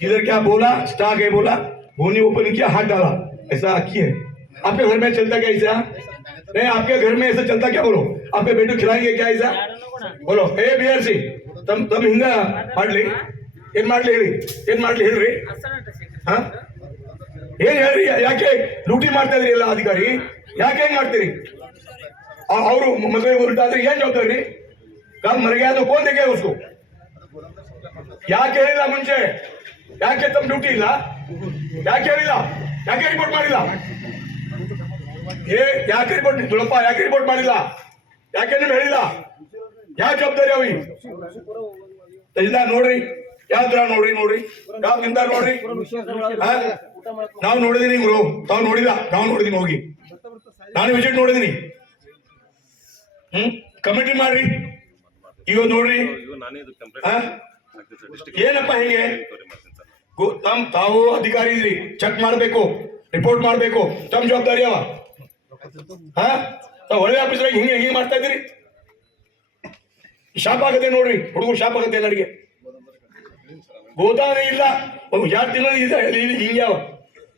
इधर क्या बोला, स्टॉक है बोला, भूनी ओपन किया, हाथ डाला, ऐसा किए। आपके घर में चलता क्या ऐसा? नहीं, आपके घर में ऐसा चलता क्या? बोलो, आपके बेटे खिलाएंगे क्या ऐसा? बोलो, ए बियर सी तम ಹಿಂಗ ಮಾಡ್ಲಿ, ಏನ್ ಮಾಡ್ಲಿ ಹೇಳಿ, ಏನ್ ಮಾಡ್ಲಿ ಹೇಳ್ರಿ? ಹಾ, ಏನ್ ಹೇಳ್ರಿ? ಯಾಕೆ ಲೂಟಿ ಮಾಡ್ತಾ ಇದ್ರಿ ಎಲ್ಲ ಅಧಿಕಾರಿ? ಯಾಕೆ ಹೆಂಗ್ ಮಾಡ್ತೀರಿ? ಅವರು ಮದುವೆ ಉಲ್ಟಾದ್ರೆ ಏನ್ ಜವಾಬ್ದಾರಿ? ಕಾಲ್ ಮರ गया तो कौन देखेगा उसको? ಯಾಕೆ ಹೇಳಿಲ್ಲ ಮುಂಚೆ? ಯಾಕೆ ತಮ್ಮ ಡ್ಯೂಟಿ ಇಲ್ಲ? ಯಾಕೆ ಹೇಳಿಲ್ಲ? ಯಾಕೆ ರಿಪೋರ್ಟ್ ಮಾಡಿಲ್ಲ? ಯಾಕೆ ರಿಪೋರ್ಟ್ ದುಳಪ್ಪ ಯಾಕೆ ರಿಪೋರ್ಟ್ ಮಾಡಿಲ್ಲ? ಯಾಕೆ ನೀವು ಹೇಳಿಲ್ಲ? ಯಾವ ಜವಾಬ್ದಾರಿ ಅವಿ? ತಹಸೀಲ್ದಾರ್ ನೋಡ್ರಿ, ಯಾವ್ದ್ರ ನೋಡ್ರಿ ಯಾವ ನಿಂದ ನೋಡ್ರಿ. ನಾವು ನೋಡಿದೀನಿ ಗುರು, ತಾವು ನೋಡಿಲ್ಲ, ನಾವು ನೋಡಿದೀನಿ ಹೋಗಿ, ನಾನು ವಿಸಿಟ್ ನೋಡಿದೀನಿ. ಕಮಿಟಿ ಮಾಡ್ರಿ, ಈಗ ನೋಡ್ರಿ. ಏನಪ್ಪ ಹೇಗೆ ತಾವು ಅಧಿಕಾರಿ ಇದ್ರಿ, ಚೆಕ್ ಮಾಡ್ಬೇಕು, ರಿಪೋರ್ಟ್ ಮಾಡ್ಬೇಕು, ತಮ್ಮ ಜವಾಬ್ದಾರಿ ಅವ. ಒಳ್ಳೆ ಆಫೀಸರ್ ಹಿಂಗೆ ಹಿಂಗೆ ಮಾಡ್ತಾ ಇದ್ದೀರಿ, ಶಾಪ್ ಆಗತ್ತೆ ನೋಡ್ರಿ, ಹುಡುಗರು ಶಾಪ್ ಆಗತ್ತೆ ಎಲ್ಲರಿಗೆ. ಗೋದಾವರಿ ಇಲ್ಲ, 2 ತಿಂಗಳು ಹಿಂಗೆ ಅವ.